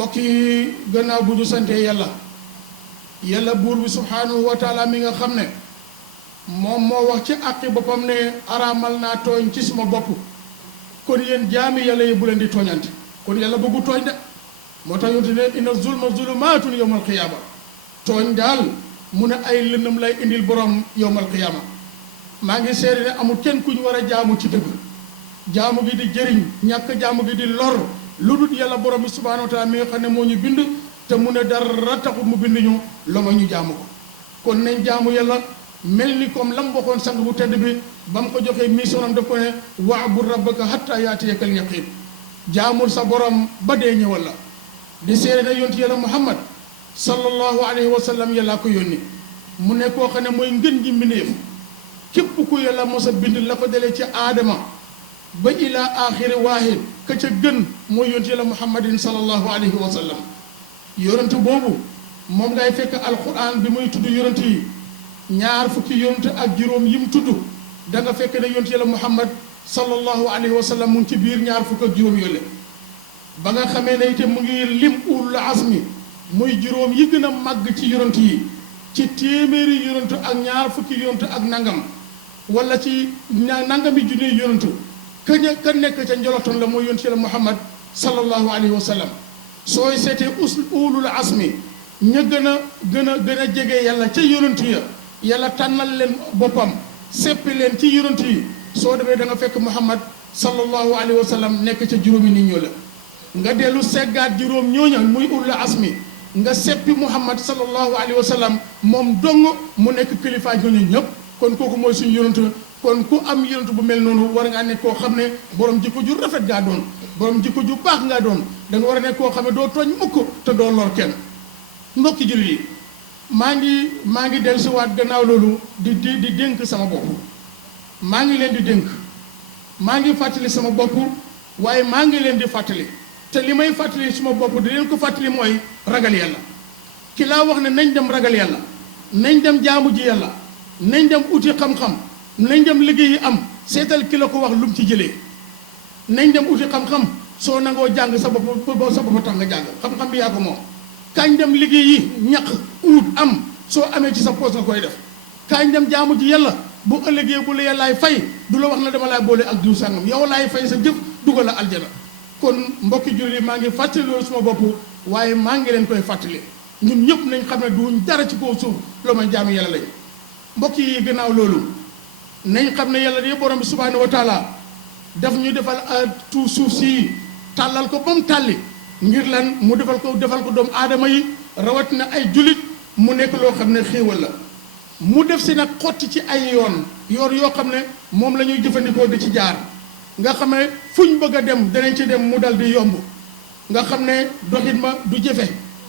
mbokk yi gannaaw bu ñu sante yàlla buur bi subhaanahu wa taala mi nga xam ne moom moo wax ci àqi boppam ne araamal naa tooñ ci suma bopp kon yéen jaami yàlla yi bu leen di tooñante kon yàlla bëggu tooñ de moo tax yonte ne inna zulma zulumaatun yawmal qiyaama tooñ daal mu ne ay lëndëm lay indil borom yawmal qiyaama maa ngi seede ne amul kenn ku ñu war a jaamu ci dëgg jaamu gi di jëriñ ñàkk jaamu gi di lor lu dul yàlla borom bi subhaanahu wa taala mi nga xam ne moo ñu bind te mu ne dara taxut mu bind ñu la ma ñu jaamu ko kon nañ jaamu yàlla mel ni comme lam waxoon sang bu tedd bi ba mu ko joxee mission am daf ko ne wa'bud rabbaka hatta yaatiyakal yaqiin jaamul sa borom ba dee ñëwal la di seede na yonti yàlla muhammad sallallahu alayhi wa sallam yàllaa ko yónni mu ne koo xam ne mooy ngën ji mbindéef képp ku yàlla mos a bind la ko dalee ci aadama ba ilaa axiri waahid ka ca gën mooy yonti yàlla muhammadin sallallahu alayhi wa sallam yonent boobu moom ngay fekk alquran bi muy tudd yonent yi ñaar fukki yonent ak juróom yi mu tudd da nga fekk ne yonent yàlla muhammad sallallahu alayhi wa sallam mu ngi ci biir ñaar fukk ak juróom yooyu ba nga xamee ne itam mu ngi lim ulul azmi muy juróom yi gën a màgg ci yonent yi ci téeméeri yonent ak ñaar fukki yonent ak nangam wala ci nangami junni yonent ka nekk ca njolotoon la mooy yonent yàlla muhammad sallallahu alayhi wa sallam sooy seetee ulul azmi ña gën a jege yàlla ca yonent ya yàlla tànnal leen boppam seppi leen ci yonent yi soo demee da nga fekk muhammad sallallahu alayhi wa sallam nekk ca juróomi nit ñoo la nga dellu seggaat juróom ñooña muy ulul azmi nga seppi muhammad sallallahu alayhi wa sallam moom dong mu nekk kilifa ñooñu ñëpp kon kooku mooy suñu yonent kon ku am yonent bu mel noonu war ngaa nekk koo xam ne borom jikko ju rafet ngaa doon borom jikko ju baax ngaa doon da nga war a nekk koo xam ne doo tooñ mukk te doo lor kenn mbokki jullit yi maa ngi dellusiwaat gannaaw loolu di dénk sama bopp maa ngi leen di dénk maa ngi fàttali sama bopp waaye maa ngi leen di fàttali te li may fàttali suma bopp di leen ko fàttali mooy ragal yàlla ki laa wax ne nañ dem ragal yàlla nañ dem jaamu ji yàlla nañ dem uti xam-xam nañ dem liggéeyi am seetal ki la ko wax lu mu ci jëlee nañ dem uti xam-xam soo nangoo jàng sa bopp tax nga jàng xam-xam bi yaa ko moom kañ dem liggéeyi ñaq uut am soo amee ci sa poos nga koy def kañ dem jaamu ji yàlla bu ëllëgee bu la yàllaay fay du la wax na dama laay boole ak diw sàngam yow laay fay sa jëf dugal la aljana kon mbokki jullit yi maa ngi fàttali loolu suma bopp waaye maa ngi leen koy fàttali ñun ñëpp nañ xam ne duñ dara ci kaw suuf loo may jaamu yàlla lañ mbokk yi gannaaw loolu nañ xam ne yàlla de borom bi subhaanahu wa taala daf ñu defal tout suuf si tàllal ko ba mu tàlli ngir lan mu defal ko doomu aadama yi rawatina ay jullit mu nekk loo xam ne xéewal la mu def si nag xotti ci ay yoon yoo xam ne moom la ñuy jëfandikoo di ci jaar nga xam ne fuñ bëgg a dem danañ ci dem mu dal di yomb nga xam ne doxit ma du jëfe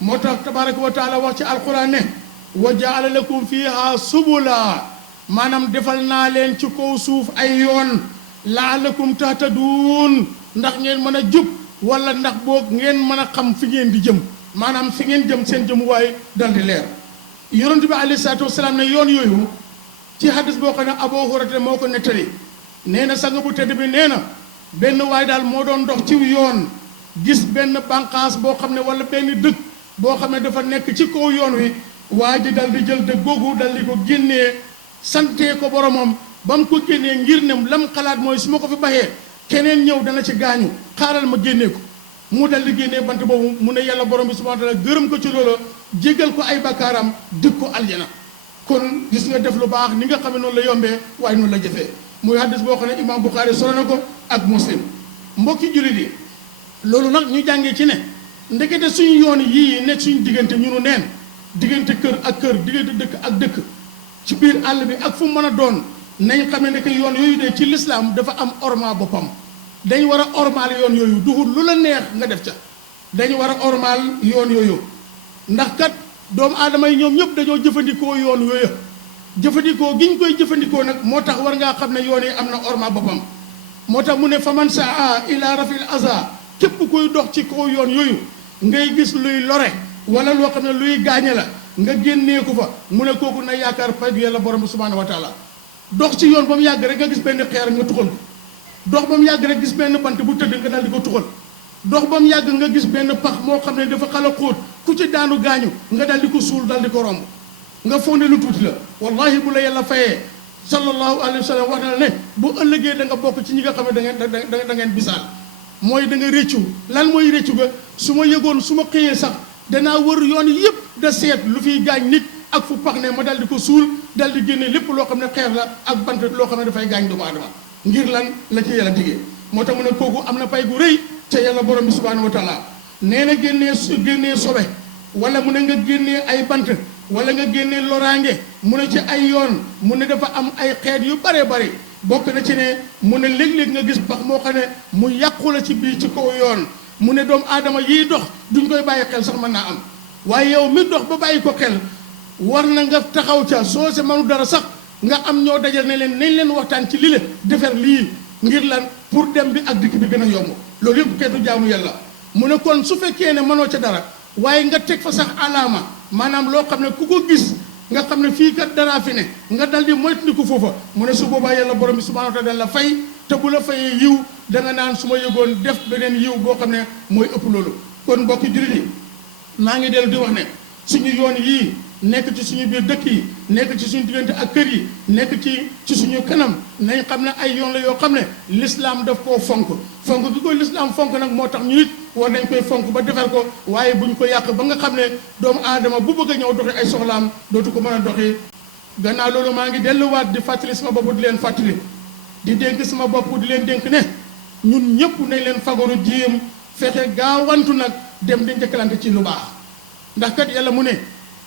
moo tax tabaraka wa taala wax ci alquran ne wa jaala lakum fiha subula maanaam defal naa leen ci kaw suuf ay yoon laalakum tahtaduun ndax ngeen mën a jub wala ndax boog ngeen mën a xam fi ngeen di jëm maanaam fi ngeen jëm seen jëmuwaay dal di leer yonent bi alayhi salaatu wasalaam ne yoon yooyu ci hadis boo xam ne Abu Hurayra moo ko nettali nee na sang bu tedd bi nee na benn waay daal moo doon dox ci yoon gis benn bànqaas boo xam ne wala benn dëkk boo xam ne dafa nekk ci kaw yoon wi waa ji dal di jël dëkk googu dal di ko génnee santee ko boromam ba mu ko génnee ngir ne lam xalaat mooy su ma ko fi baxee keneen ñëw dana ci gaañu xaaral ma génnee ko mu dal di génnee bant boobu mu ne yàlla borom bi subhanahu wa taala gërëm ko ci loola jégal ko ay bakkaaram dëkk ko aljana kon gis nga def lu baax ni nga xam ne noonu la yombee waaye noonu la jëfee muy hadis boo xam ne imam Bukhari solo na ko ak muslim mbokki jullit yi loolu nag ñu jàngee ci ne ndekete suñu yoon yii nekk suñu diggante ñunu neen diggante kër ak kër diggante dëkk ak dëkk ci biir àll bi ak fu mu mën a doon nañ xam ne que yoon yooyu de ci lislaam dafa am orma boppam dañ war a ormaal yoon yooyu duhul lu la neex nga def ca dañu war a ormaal yoon yooyu ndax kat doomu aadama yi ñoom ñëpp dañoo jëfandikoo yoon yooyu jëfandikoo gi ñu koy jëfandikoo nag moo tax war ngaa xam ne yoon yi am na orma boppam moo tax mu ne faman saa ila rafil aza képp koy dox ci kaw yoon yooyu ngay gis luy lore wala loo xam ne luy gaañe la nga génnee ko fa mu ne kooku na yaakaar fay yàlla borom bi subhanahu wa taala dox ci yoon ba mu yàgg rek nga gis benn xeer nga tuxal ko dox ba mu yàgg rek gis benn bant bu tëdd nga daal di ko tuxal dox ba mu yàgg nga gis benn pax moo xam ne dafa xala xóot ku ci daanu gaañu nga dal di ko suul dal di ko romb nga foog ne lu tuuti la wallahi bu la yàlla fayee sallallahu alayhi wa sallam wax na ne bu ëllëgee da nga bokk ci ñi nga xam ne da ngeen bisaal mooy da nga réccu lan mooy réccu ga su ma yëgoon su ma xëyee sax danaa wër yoon yëpp da seet lu fiy gaañ nit ak fu pax ne ma dal di ko suul dal di génne lépp loo xam ne xeer la ak bant loo xam ne dafay gaañ doomu aadama ngir lan la ci yàlla diggee moo tax mu ne kooku am na pay gu rëy ca yàlla borom bi subhanahu wa taala nee na génnee sobe wala mu ne nga génnee ay bant wala nga génnee loraange mu ne ci ay yoon mu ne dafa am ay xeet yu bare bari bokk na ci ne mu ne léeg-léeg nga gis pax moo xam ne mu yàqu la ci biir ci kaw yoon mu ne doomu aadama yiy dox duñ koy bàyyi xel sax mën naa am waaye yow mi dox ba bàyyi ko xel war na nga taxaw ca soo se mënu dara sax nga am ñoo dajal ne leen nañ leen waxtaan ci lii la defar lii ngir lan pour dem bi ak dikk bi gën a yomb loolu yëpp xeetu jaamu yàlla mu ne kon su fekkee ne mënoo ca dara waaye nga teg fa sax alaama maanaam loo xam ne ku ko gis nga xam ne fii kat daraa fi ne nga dal di moytandiku foofa mu ne su boobaa yàlla borom bi subhanahu wa taala la fay te bu la fayee yiw da nga naan su ma yëgoon def beneen yiw boo xam ne mooy ëpp loolu kon mbokki jullit yi maa ngi dellu di wax ne suñu yoon yii nekk ci suñu biir dëkk yi nekk ci suñu diggante ak kër yi nekk ci suñu kanam nañ xam ne ay yoon la yoo xam ne l'islam daf koo fonk gi ko l'islam fonk nag moo tax ñu nit war nañ koy fonk ba defar ko waaye buñ ko yàq ba nga xam ne doomu aadama bu bëgg a ñëw doxi ay soxlaam dootu ko mën a doxi gannaaw loolu maa ngi delluwaat di fàttali sama bopp di leen fàttali di dénk sama bopp di leen dénk ne ñun ñëpp nañ leen fagaru jéem fexe gaawantu nag dem di njëkkalante ci lu baax ndax kat yàlla mu ne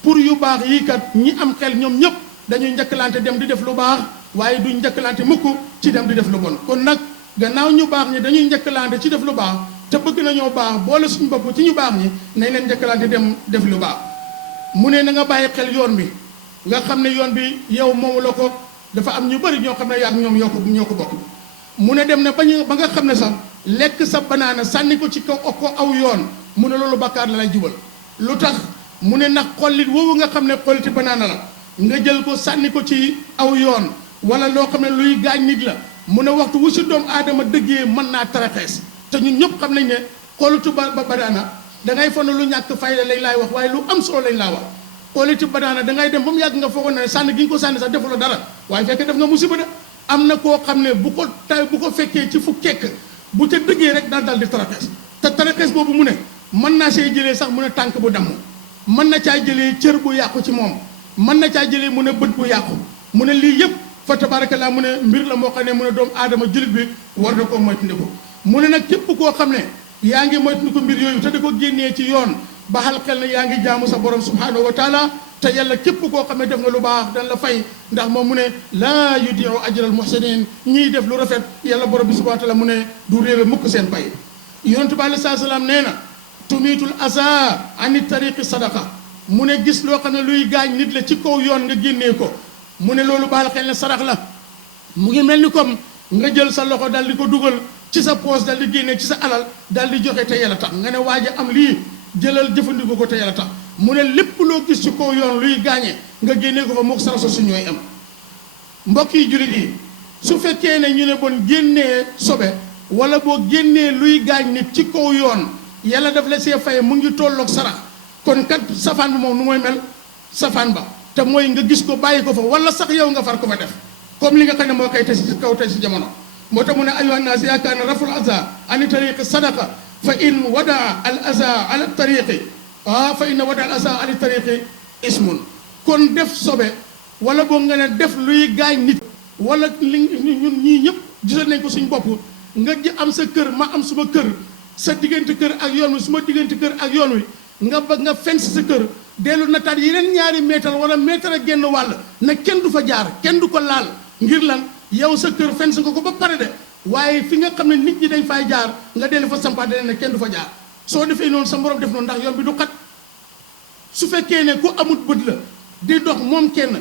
pour yu baax yii kat ñi am xel ñoom ñëpp dañuy njëkkalante dem di def lu baax waaye duñ njëkkalante mukk ci dem di def lu bon kon nag gannaaw ñu baax ñi dañuy njëkkalante ci def lu baax te bëgg nañoo baax boole suñu bopp ci ñu baax ñi nañ leen njëkkalante dem def lu baax mu ne na nga bàyyi xel yoon bi nga xam ne yoon bi yow moomu la ko dafa am ñu bëri ñoo xam ne yaa ak ñoom ñoo ko bokk mu ne dem ne ba nga xam ne sax lekk sa banaana sànni ko ci kaw ko aw yoon mu ne loolu bàkkaar la lay jubal lu tax mu ne ndax xollit woowu nga xam ne xolliti banaana la nga jël ko sànni ko ci aw yoon wala loo xam ne luy gaañ nit la mu ne waxtu wu si doomu aadama dëggee mën naa taraxees te ñun ñëpp xam nañ ne xollitu banaana dangay foog ne lu ñàkk fayda lañ laay wax waaye lu am solo lañ laa wax xolliti banaana dangay dem ba mu yàgg nga foogoon ne sànni gi nga ko sànni sax defuloo dara waaye fekk def nga musiba de am na koo xam ne bu ko fekkee ci fu kekk bu ca dëggee rek dal di taraxees te taraxees boobu mu ne mën naa see jëlee sax mu ne tànk bu damm mën na caa jëlee cër bu yàqu ci moom mën na caa jëlee mu ne bët bu yàqu mu ne lii yëpp fa tabarakallah mu ne mbir la moo xam ne mu ne doomu aadama jullit bi war na koo moytandiku mu ne nag képp koo xam ne yaa ngi moytandiku mbir yooyu te da ko génnee ci yoon ba xal xel ne yaa ngi jaamu sa borom subhanahu wa taala te yàlla képp koo xam ne def nga lu baax dan la fay ndax moom mu ne laa yudiu ajral muhsinin ñiy def lu rafet yàlla borom bi subhanahu wa taala mu ne du réere mukk seen pay yonent bi aleyhi salaam nee na tumiitul aza ani tariqi sadaqa mu ne gis loo xam ne luy gaañ nit la ci kaw yoon nga génnee ko mu ne loolu baal xel ne sarax la mu ngi mel ni comme nga jël sa loxo dal di ko dugal ci sa poos dal di génnee ci sa alal dal di joxe te yàlla tax nga ne waaj a am lii jëlal jëfandikoo ko te yàlla tax mu ne lépp loo gis ci kaw yoon luy gaañee nga génnee ko fa mook sarax su ñooy am mbokk yi jullit yi su fekkee ne ñu ne bon génnee sobe wala boo génnee luy gaañ nit ci kaw yoon yàlla daf la see faye mu ngi tolloog sarax kon kat safaan ba moom nu mooy mel safaan ba te mooy nga gis ko bàyyi ko fa wala sax yow nga far ko fa def comme li nga xam ne moo koy tey si kaw tey si jamono moo tax mu ne ayyuhan naas yaakaar na raful aza ani tariqi sadaqa fa in wadaa al aza ala tariqi fa in wadaa al aza ala tariqi ismun kon def sobe wala boo nga ne def luy gaañ nit wala li ñun ñii ñëpp gisoon nañ ko suñ bopp nga ji am sa kër ma am suma kër sa diggante kër ak yoon wi suma diggante kër ak yoon wi nga bëgg nga fenn sa kër dellu nataat yeneen ñaari meetar wala meetar ak genn wàll na kenn du fa jaar kenn du ko laal ngir lan yow sa kër fenn nga ko ba pare de waaye fi nga xam ne nit ñi dañ fay jaar nga dellu fa sampaat ne kenn du fa jaar soo defee noonu sa morom def noonu ndax yoon bi du xat su fekkee ne ku amut bët la di dox moom kenn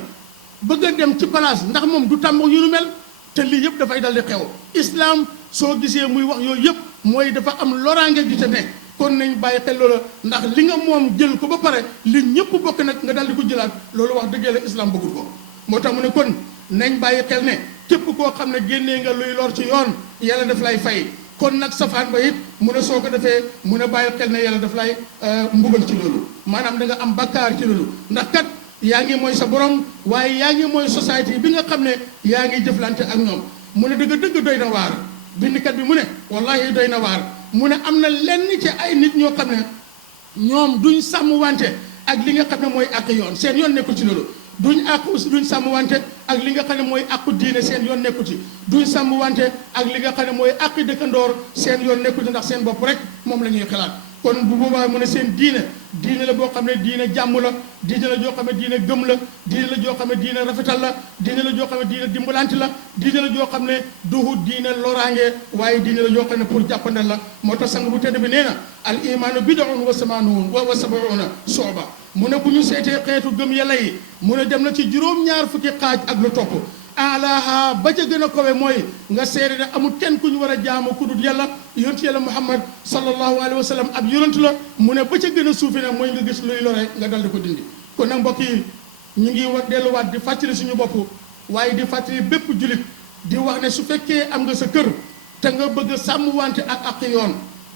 bëgg a dem ci place ndax moom du tàmboo yu nu mel te lii yëpp dafay dal di xew islam soo gisee muy wax yooyu yëpp mooy dafa am loraange gi ca nekk kon nañ bàyyi xel loola ndax li nga moom jël ko ba pare li ñëpp bokk nag nga dal di ko jëlaat loolu wax dëggee la islam bëggul ko moo tax mu ne kon nañ bàyyi xel ne képp koo xam ne génnee nga luy lor ci yoon yàlla daf lay fay kon nag safaan ba it mu ne soo ko defee mu ne bàyyi xel ne yàlla daf lay mbugal ci loolu maanaam da nga am bakkaar ci loolu ndax kat yaa ngi mooy sa borom waaye yaa ngi mooy société bi nga xam ne yaa ngi jëflante ak ñoom mu ne dëgg doy na waar bindkat bi mu ne wallahi doy na waar mu ne am na lenn ci ay nit ñoo xam ne ñoom duñ sàmm wante ak li nga xam ne mooy àq yoon seen yoon nekkul ci loolu duñ sàmm wante ak li nga xam ne mooy àqu diine seen yoon nekku ci duñ sàmm wante ak li nga xam ne mooy àqi dëkkandoor seen yoon nekku ci ndax seen bopp rek moom la ñuy xalaat kon bu boobaa mu ne seen diine la boo xam ne diine jàmm la diine la joo xam ne diine gëm la diine la joo xam ne diine rafetal la diine la joo xam ne diine dimbalante la diine la joo xam ne duhu diine loraange waaye diine la joo xam ne pour jàppandal la moo tax sang bu tedd bi nee na al imaanu bid'un wa samanuun wa sab'una shu'ba mu ne bu ñu seetee xeetu gëm yàlla yi mu ne dem na ci juróom-ñaar fukki xaaj ak lu topp alaha ba ca gën a kowe mooy nga seede ne amul kenn ku ñu war a jaamu ku dul yàlla yonent yàlla muhammad sallallahu alayhi wa sallam ab yonent la mu ne ba ca gën a suufi ne mooy nga gis luy lore nga dal di ko dindi kon nag mbokk yi ñu ngi delluwaat di fàttali suñu bopp waaye di fàttali bépp julit di wax ne su fekkee am nga sa kër te nga bëgg sàmm wante ak yoon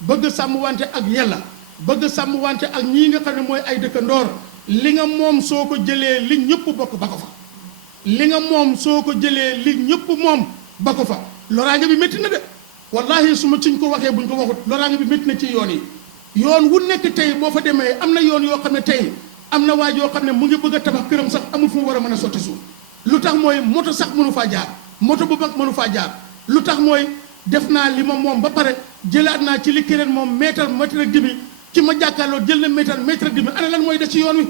bëgg sàmm wante ak yàlla bëgg sàmm wante ak ñii nga xam ne mooy ay dëkkandoor li nga moom soo ko jëlee li ñëpp bokk ba ko fa li nga moom soo ko jëlee li ñëpp moom ba ko fa loraange bi métti na de wallahi su ma suñ ko waxee buñ ko waxut loraange bi métti na ci yoon yi yoon wu nekk tey boo fa demee am na yoon yoo xam ne tey am na waaj yoo xam ne mu ngi bëgg a tabax këram sax amul fu mu war a mën a sotti suuf lu tax mooy moto sax mënu faa jaar moto bu mag mënu faa jaar lu tax mooy def naa li ma moom ba pare jëlaat naa ci li keneen moom mètre ak demi ki ma jàkkaarloo jël na mètre ak demi ana lan mooy def ci yoon wi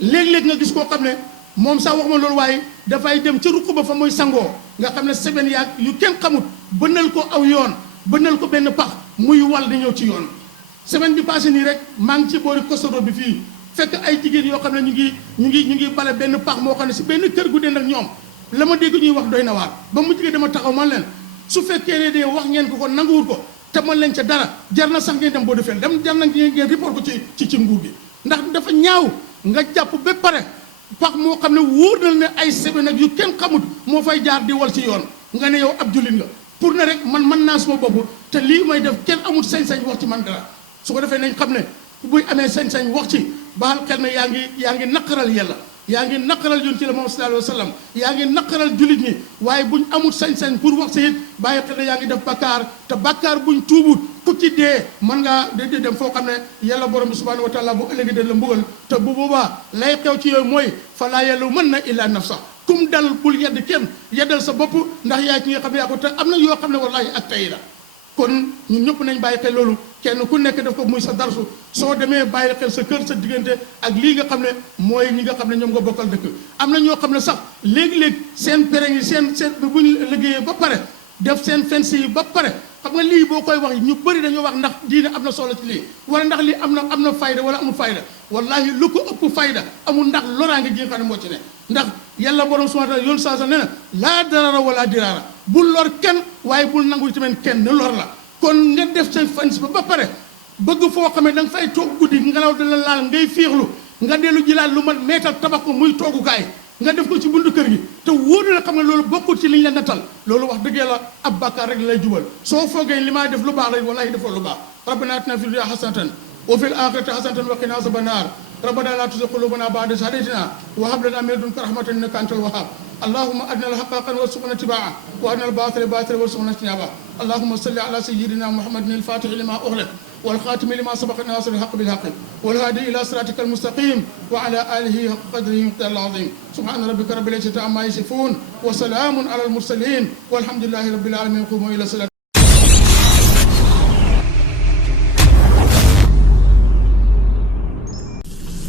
léeg-léeg nga gis koo xam ne moom sax wax ma loolu waaye dafay dem ca ruq ba fa mooy sangoo nga xam ne seben yaag yu kenn xamut bënnal ko aw yoon bënnal ko benn pax muy wal di ñëw ci yoon semaine bi passé nii rek maa ngi ci boori kosoro bi fii fekk ay jigéen yoo xam ne ñu ngi bale benn pax moo xam ne si benn kër gu dend ak ñoom la ma dégg ñuy wax doy na waar ba mu jigéen dama taxaw man leen su fekkee ne de wax ngeen ko nanguwul ko te man leen ca dara jar na sax ngeen dem boo defee dem jar na ngeen report ko ci nguur gi ndax dafa ñaaw nga jàpp ba pare pax moo xam ne wóor na ne ay sebe nag yu kenn xamut moo fay jaar di wal ci yoon nga ne yow ab jullit nga pour ne rek man naa suma bopp te lii may def kenn amut sañ-sañ wax ci man dara su ko defee nañ xam ne buy amee sañ-sañ wax ci baal xel ne yaa ngi naqaral yàlla yaa ngi naqaral yoon ci la moom sallallahu alayhi wa sallam yaa ngi naqaral jullit ñi waaye buñ amul sañ-sañ pour wax si it bàyyi xel ne yaa ngi def bakkaar te bakkaar buñ tuubut ku ci dee mën ngaa di dem foo xam ne yàlla borom bi subhanahu wa taala bu ëllëgee dañ la mbugal te bu boobaa lay xew ci yooyu mooy fa laa yàlla mën na illa nafsa kum dal bul yedd kenn yeddal sa bopp ndax yaa ci nga xam ne yaa ko te am na yoo xam ne wallahi ak tey la kon ñun ñëpp nañ bàyyi xel loolu kenn ku nekk def ko muy sa darsu soo demee bàyyi xel sa kër sa diggante ak lii nga xam ne mooy ñi nga xam ne ñoom nga bokkal dëkk am na ñoo xam ne sax léegi-léeg seen péréng yi seen bu ñu liggéeyee ba pare def seen fens yi ba pare xam nga lii boo koy wax ñu bëri dañoo wax ndax diine am na solo ci lii wala ndax lii am na fayda wala amul fayda wallahi lu ko ëpp fayda amul ndax loraange ji nga xam ne moo ci ne ndax yàlla borom subhanahu wa taala yoon saa sa nee na laa darara wala diraara bul lor kenn waaye bul nangu tamit kenn lor la kon nga def sa fens ba pare bëgg foo xam ne da nga fay toog guddi ngelaw da la laal ngay féexlu nga dellu jilaat lu mat meetal tabax ko muy toogukaay nga def ko ci buntu kër gi te wóor na xam ne loolu bokkul ci liñ la nattal loolu wax dëgg yàlla ab bàkkaar rek lay jubal soo foogee li maa def lu baax rek wallahi defoo lu baax rabbana atina fid dunya hasanatan wa fil akhirati hasanatan wa qina azaban nar ربنا لا تزغ قلوبنا بعد إذ هديتنا وهب لنا من لدنك رحمة إنك أنت الوهاب اللهم أرنا الحق حقا وارزقنا اتباعه وأرنا الباطل باطلا وارزقنا اجتنابه اللهم صل على سيدنا محمد الفاتح لما أغلق والخاتم لما سبق الناصر الحق بالحق والهادي إلى صراطك المستقيم وعلى آله حق قدره ومقداره العظيم سبحان ربك رب العزة عما يصفون وسلام على المرسلين والحمد لله رب العالمين قوموا إلى صلاة